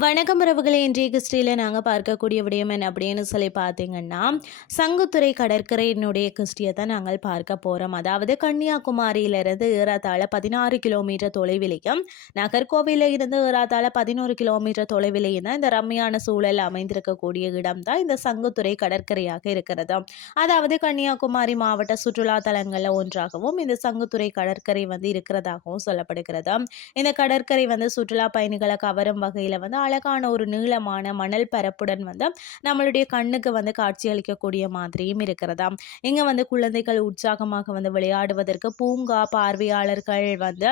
வணக்கம் உறவுகளை இன்றைய கிறிஸ்டியில் நாங்கள் பார்க்கக்கூடிய விடயம் என்ன அப்படின்னு சொல்லி பார்த்தீங்கன்னா சங்குத்துறை கடற்கரையினுடைய கிறிஸ்டியை தான் நாங்கள் பார்க்க போகிறோம் அதாவது கன்னியாகுமரியிலிருந்து ஏறாத்தாழ பதினாறு கிலோமீட்டர் தொலைவிலையும் நகர்கோவிலில் இருந்து ஏறாத்தாழ பதினோரு கிலோமீட்டர் தொலைவிலையும் தான் இந்த ரம்மியான சூழல் அமைந்திருக்கக்கூடிய இடம் தான் இந்த சங்குத்துறை கடற்கரையாக இருக்கிறது. அதாவது கன்னியாகுமரி மாவட்ட சுற்றுலா தலங்களில் ஒன்றாகவும் இந்த சங்குத்துறை கடற்கரை வந்து இருக்கிறதாகவும் சொல்லப்படுகிறது. இந்த கடற்கரை வந்து சுற்றுலா பயணிகளை கவரும் வகையில் வந்து அழகான ஒரு நீளமான மணல் பரப்புடன் வந்து நம்மளுடைய கண்ணுக்கு வந்து காட்சியளிக்கக்கூடிய மாதிரியும் இருக்கிறதா. இங்கே வந்து குழந்தைகள் உற்சாகமாக வந்து விளையாடுவதற்கு பூங்கா பார்வையாளர்கள் வந்து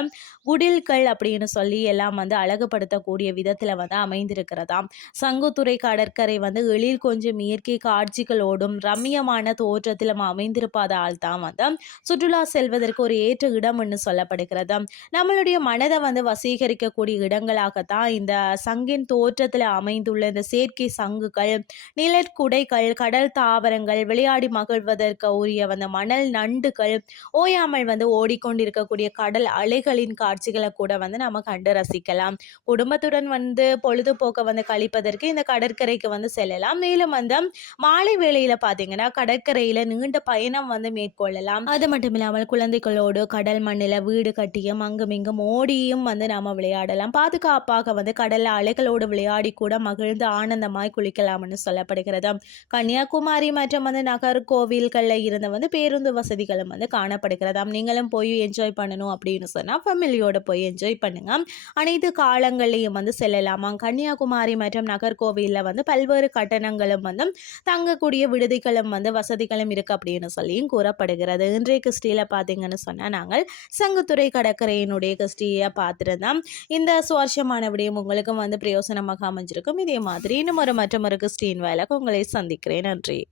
குடில்கள் அப்படின்னு சொல்லி எல்லாம் வந்து அழகுபடுத்தக்கூடிய விதத்தில் வந்து அமைந்திருக்கிறதா. சங்குத்துறை கடற்கரை வந்து எழில் கொஞ்சம் இயற்கை காட்சிகளோடும் ரம்மியமான தோற்றத்திலும் அமைந்திருப்பதால் தான் வந்து சுற்றுலா செல்வதற்கு ஒரு ஏற்ற இடம் என்று சொல்லப்படுகிறது. நம்மளுடைய மனதை வந்து வசீகரிக்கக்கூடிய இடங்களாகத்தான் இந்த சங்கின் தோற்றத்தில் அமைந்துள்ள இந்த செயற்கை சங்குகள் நிலக்குடைகள் கடல் தாவரங்கள் விளையாடி மகிழ்வதற்கு உரிய வந்து மணல் நண்டுகள் ஓயாமல் வந்து ஓடிக்கொண்டிருக்கக்கூடிய கடல் அலைகளின் காட்சிகளை கூட வந்து நம்ம கண்டு ரசிக்கலாம். குடும்பத்துடன் வந்து பொழுதுபோக்கை வந்து கழிப்பதற்கு இந்த கடற்கரைக்கு வந்து செல்லலாம். மேலும் வந்து மாலை வேளையில பார்த்தீங்கன்னா கடற்கரையில நீண்ட பயணம் வந்து மேற்கொள்ளலாம். அது மட்டும் இல்லாமல் குழந்தைகளோடு கடல் மண்ணில் வீடு கட்டியும் அங்கும் இங்கும் ஓடியும் வந்து நாம விளையாடலாம். பாதுகாப்பாக வந்து கடல்ல அலைகளோடு விளையாடி கூட மகிழ்ந்து ஆனந்தமாய் குளிக்கலாம்னு சொல்லப்படுகிறது. கன்னியாகுமரி மற்றும் வந்து நகர்கோவில்களில் இருந்து வந்து பேருந்து வசதிகளும் வந்து காணப்படுகிறதாம் நீங்களும் போய் என்ஜாய் பண்ணணும் அப்படின்னு சொன்னால் ஃபேமிலியோட போய் என்ஜாய் பண்ணுங்க. அனைத்து காலங்கள்லையும் வந்து செல்லலாமா. கன்னியாகுமரி மற்றும் நகர்கோவிலில் வந்து பல்வேறு கட்டணங்களும் வந்து தங்கக்கூடிய விடுதிகளும் வந்து வசதிகளும் இருக்கு அப்படின்னு சொல்லியும் கூறப்படுகிறது. இன்றைய கிறிஸ்டியில் பார்த்தீங்கன்னு சொன்னால் நாங்கள் சங்குத்துறை கடற்கரையினுடைய கிறிஸ்டியை பார்த்துருந்தோம். இந்த சுவாரஸ்யமான விடயம் உங்களுக்கும் வந்து பிரயோசனமாக அமைஞ்சிருக்கும். இதே மாதிரி இன்னும் ஒரு மற்றமருக்கு ஸ்டீன் கிறிஸ்டின் உங்களை சந்திக்கிறேன். நன்றி.